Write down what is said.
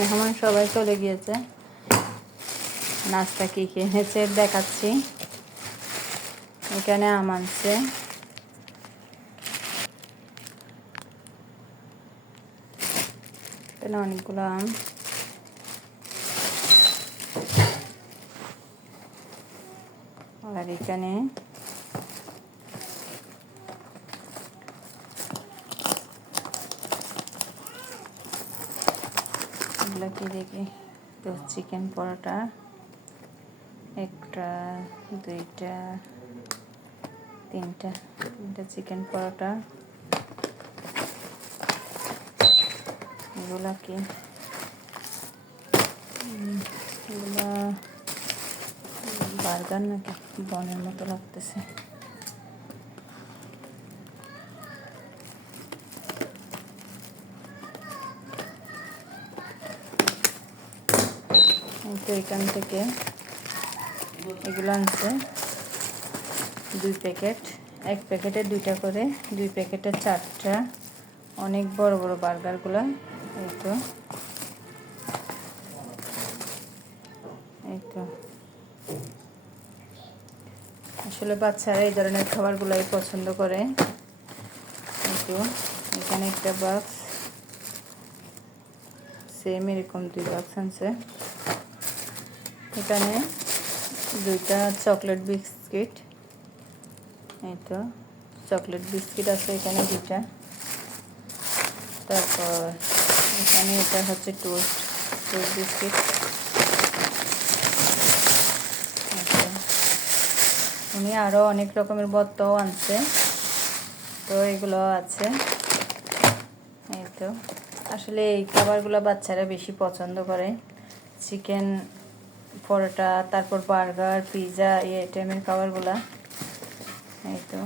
মেহমান সবাই চলে গিয়েছে। নাস্তা কি কিনেছে দেখাচ্ছি। এখানে আম আনছে, এখানে অনেকগুলো আম। আর এখানে এগুলো কি দেখি তো চিকেন পরোটা, একটা দুইটা তিনটা চিকেন পরোটা। এগুলা কি, এগুলা বার্গার নাকি বনের মতো লাগতেছে। তো এখান থেকে এগুলো আনছে 2 প্যাকেট, এক প্যাকেটে 2টা করে, 2 প্যাকেটে 4টা। অনেক বড় বড় বার্গারগুলো। এই তো আসলে বাচ্চারা এই ধরনের খাবারগুলাই পছন্দ করে। তো এখানে একটা বক্স, সেম এরকম 2 বক্স আনছে। এখানে 2টা চকলেট বিস্কিট। এই তো চকলেট বিস্কিট আছে এখানে 2টা। তারপর এখানে এটা হচ্ছে টোস্ট বিস্কিট। উনি আরও অনেক রকমের ভর্তাও আনছে, তো এগুলো আছে। এই তো আসলে এই খাবারগুলো বাচ্চারা বেশি পছন্দ করে, চিকেন পরোটা, তারপর বার্গার, পিৎজা, এই আইটেমের খাবারগুলা। এই তো